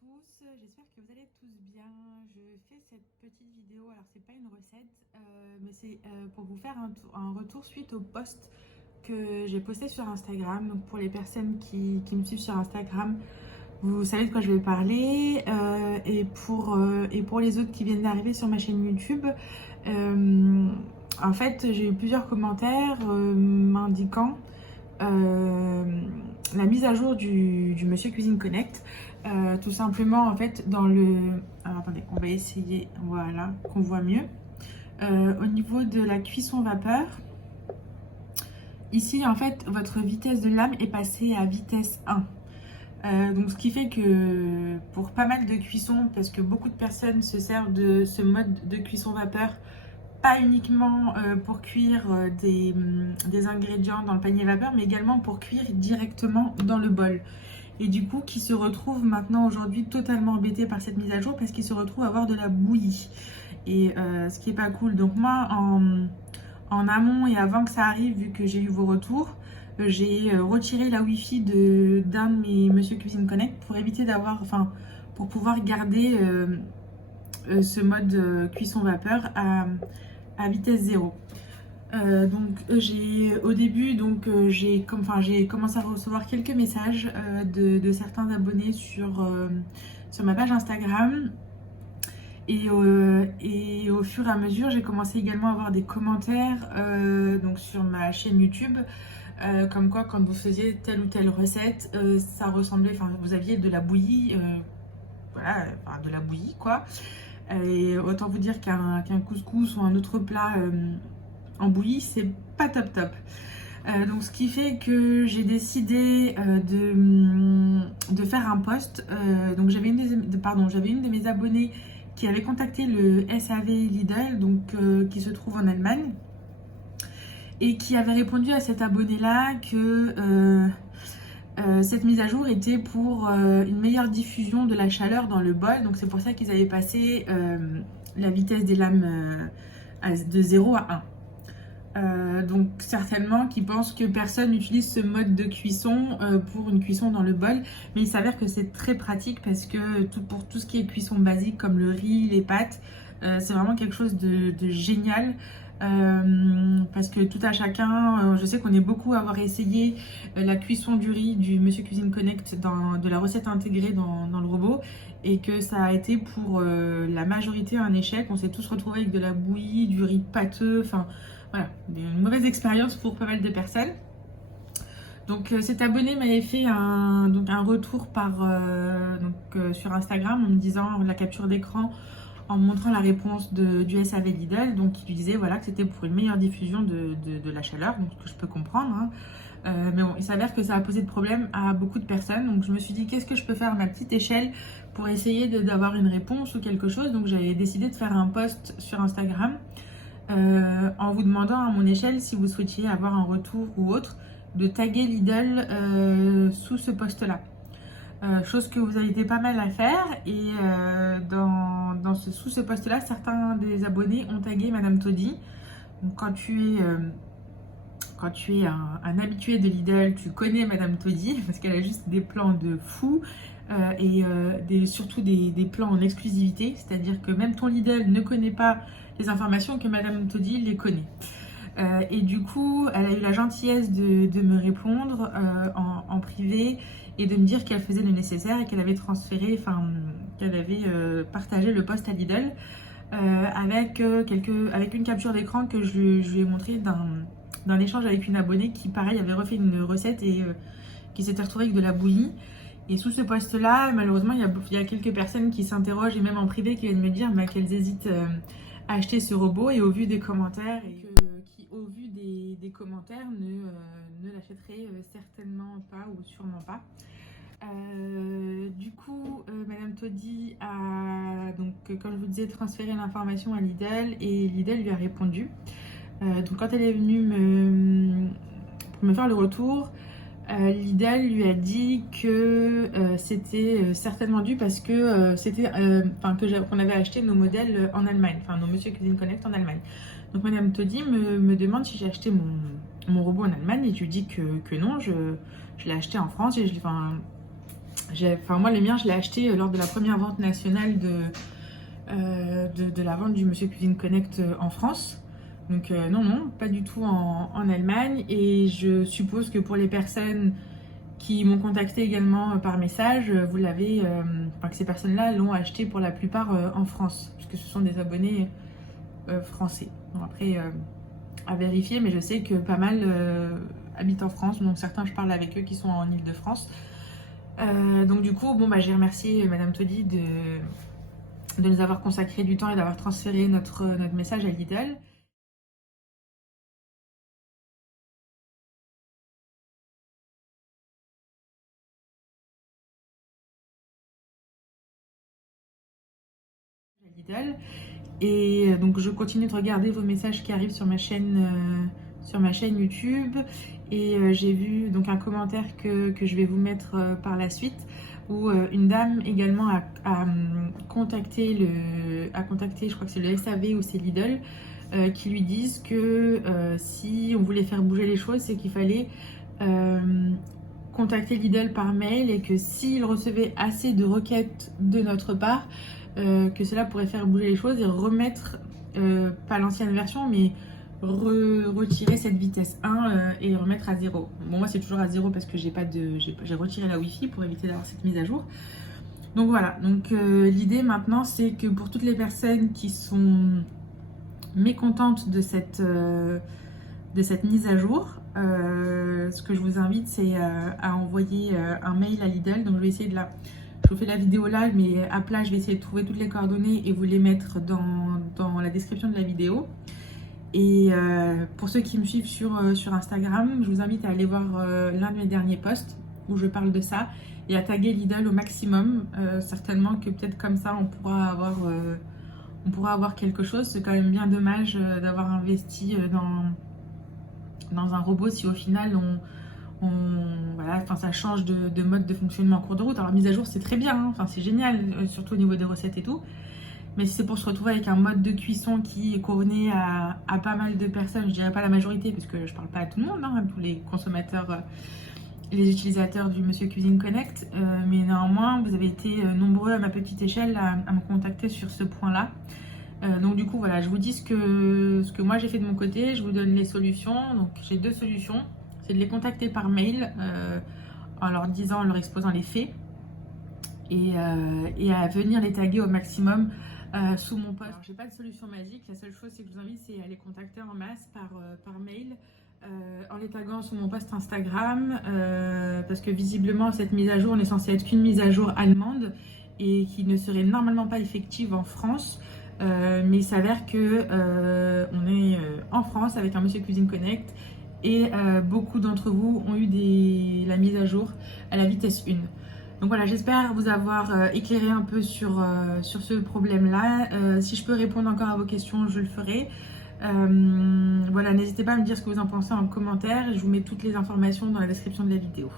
tous, j'espère que vous allez tous bien. Je fais cette petite vidéo, alors c'est pas une recette, mais c'est pour vous faire un retour suite au post que j'ai posté sur Instagram. Donc pour les personnes qui me suivent sur Instagram, vous savez de quoi je vais parler. Et pour les autres qui viennent d'arriver sur ma chaîne YouTube, en fait j'ai eu plusieurs commentaires m'indiquant euh, la mise à jour du Monsieur Cuisine Connect. Tout simplement, en fait, dans le... Alors, attendez, on va essayer, voilà, qu'on voit mieux. Au niveau de la cuisson vapeur, ici, en fait, votre vitesse de lame est passée à vitesse 1. Donc, ce qui fait que pour pas mal de cuissons, parce que beaucoup de personnes se servent de ce mode de cuisson vapeur, pas uniquement pour cuire des ingrédients dans le panier vapeur, mais également pour cuire directement dans le bol. Et du coup, qui se retrouvent maintenant aujourd'hui totalement embêtés par cette mise à jour parce qu'ils se retrouvent à avoir de la bouillie. Et ce qui est pas cool. Donc moi, en amont et avant que ça arrive, vu que j'ai eu vos retours, j'ai retiré la Wi-Fi d'un de mes Monsieur Cuisine Connect pour éviter d'avoir, enfin, pour pouvoir garder ce mode cuisson vapeur à vitesse 0. J'ai au début j'ai commencé à recevoir quelques messages de certains abonnés sur ma page Instagram et au fur et à mesure j'ai commencé également à avoir des commentaires donc sur ma chaîne YouTube comme quoi quand vous faisiez telle ou telle recette ça ressemblait, enfin vous aviez de la bouillie voilà, enfin, de la bouillie quoi. Et autant vous dire qu'un couscous ou un autre plat en bouillie, c'est pas top top. Donc ce qui fait que j'ai décidé de faire un post. Donc j'avais une de mes abonnées qui avait contacté le SAV Lidl, donc qui se trouve en Allemagne, et qui avait répondu à cet abonné-là que cette mise à jour était pour une meilleure diffusion de la chaleur dans le bol. Donc c'est pour ça qu'ils avaient passé la vitesse des lames de 0 à 1. Donc certainement qu'ils pensent que personne n'utilise ce mode de cuisson pour une cuisson dans le bol, mais il s'avère que c'est très pratique parce que pour tout ce qui est cuisson basique comme le riz, les pâtes, c'est vraiment quelque chose de génial. Parce que tout à chacun, je sais qu'on est beaucoup à avoir essayé la cuisson du riz du Monsieur Cuisine Connect de la recette intégrée dans le robot, et que ça a été pour la majorité un échec. On s'est tous retrouvés avec de la bouillie, du riz pâteux, enfin voilà, une mauvaise expérience pour pas mal de personnes. Donc cet abonné m'avait fait un retour sur Instagram en me disant la capture d'écran en montrant la réponse du SAV Lidl. Donc il lui disait voilà, que c'était pour une meilleure diffusion de la chaleur, donc ce que je peux comprendre. Hein. Mais bon, il s'avère que ça a posé de problème à beaucoup de personnes. Donc je me suis dit qu'est-ce que je peux faire à ma petite échelle pour essayer d'avoir une réponse ou quelque chose. Donc j'avais décidé de faire un post sur Instagram en vous demandant à mon échelle si vous souhaitiez avoir un retour ou autre, de taguer Lidl sous ce post-là. Chose que vous avez été pas mal à faire, et sous ce post-là, certains des abonnés ont tagué Madame Todi. Donc quand tu es un habitué de Lidl, tu connais Madame Todi parce qu'elle a juste des plans de fou surtout des plans en exclusivité, c'est-à-dire que même ton Lidl ne connaît pas les informations que Madame Todi les connaît. Et du coup, elle a eu la gentillesse de me répondre en privé et de me dire qu'elle faisait le nécessaire et qu'elle avait qu'elle avait partagé le post à Lidl avec une capture d'écran que je lui ai montré d'un échange avec une abonnée qui, pareil, avait refait une recette et qui s'était retrouvée avec de la bouillie. Et sous ce post-là, malheureusement, il y a quelques personnes qui s'interrogent, et même en privé, qui viennent me dire qu'elles hésitent à acheter ce robot, et au vu des commentaires, qui au vu des commentaires ne l'achèteraient certainement pas ou sûrement pas. Du coup, Madame Todi a, donc, comme je vous disais, transféré l'information à Lidl, et Lidl lui a répondu. Donc quand elle est venue pour me faire le retour, Lidl lui a dit que c'était certainement dû parce que qu'on avait acheté nos modèles en Allemagne, enfin nos Monsieur Cuisine Connect en Allemagne. Donc Madame Todi me demande si j'ai acheté mon robot en Allemagne, et je lui dis que non, je l'ai acheté en France, Enfin, moi, le mien, je l'ai acheté lors de la première vente nationale de la vente du Monsieur Cuisine Connect en France. Donc non, non, pas du tout en Allemagne. Et je suppose que pour les personnes qui m'ont contacté également par message, vous l'avez, enfin que ces personnes-là l'ont acheté pour la plupart en France, puisque ce sont des abonnés français. Bon, après, à vérifier, mais je sais que pas mal habitent en France, donc certains je parle avec eux qui sont en Île-de-France. Donc du coup, bon, bah, j'ai remercié Madame Todi de nous avoir consacré du temps et d'avoir transféré notre message à Lidl. Et donc je continue de regarder vos messages qui arrivent sur ma chaîne YouTube. Et j'ai vu donc un commentaire que je vais vous mettre par la suite, où une dame également a contacté, je crois que c'est le SAV ou c'est Lidl, qui lui disent que si on voulait faire bouger les choses, c'est qu'il fallait contacter Lidl par mail, et que s'ils recevaient assez de requêtes de notre part, que cela pourrait faire bouger les choses et remettre, pas l'ancienne version, mais retirer cette vitesse 1 et remettre à 0. Bon, moi c'est toujours à 0 parce que j'ai retiré la Wi-Fi pour éviter d'avoir cette mise à jour. Donc voilà, donc l'idée maintenant c'est que pour toutes les personnes qui sont mécontentes de cette mise à jour, ce que je vous invite c'est à envoyer un mail à Lidl. Donc je vais essayer je vous fais la vidéo là, mais à plat je vais essayer de trouver toutes les coordonnées et vous les mettre dans la description de la vidéo. Et pour ceux qui me suivent sur Instagram, je vous invite à aller voir l'un de mes derniers posts où je parle de ça et à taguer Lidl au maximum. Certainement que peut-être comme ça on pourra avoir quelque chose. C'est quand même bien dommage d'avoir investi dans un robot si au final voilà, enfin, ça change de mode de fonctionnement en cours de route. Alors mise à jour c'est très bien, hein, enfin, c'est génial, surtout au niveau des recettes et tout. Mais si c'est pour se retrouver avec un mode de cuisson qui est convenu à pas mal de personnes, je dirais pas la majorité parce que je parle pas à tout le monde, hein, à tous les consommateurs, les utilisateurs du Monsieur Cuisine Connect, mais néanmoins vous avez été nombreux à ma petite échelle à me contacter sur ce point-là. Donc du coup voilà, je vous dis ce que moi j'ai fait de mon côté, je vous donne les solutions. Donc j'ai deux solutions, c'est de les contacter par mail en leur exposant les faits et à venir les taguer au maximum sous mon post. J'ai pas de solution magique, la seule chose c'est que je vous invite c'est à les contacter en masse par mail, en les taguant sous mon post Instagram, parce que visiblement cette mise à jour n'est censée être qu'une mise à jour allemande et qui ne serait normalement pas effective en France. Mais il s'avère que on est en France avec un Monsieur Cuisine Connect et beaucoup d'entre vous ont eu la mise à jour à la vitesse 1. Donc voilà, j'espère vous avoir éclairé un peu sur ce problème-là. Si je peux répondre encore à vos questions, je le ferai. Voilà, n'hésitez pas à me dire ce que vous en pensez en commentaire. Je vous mets toutes les informations dans la description de la vidéo.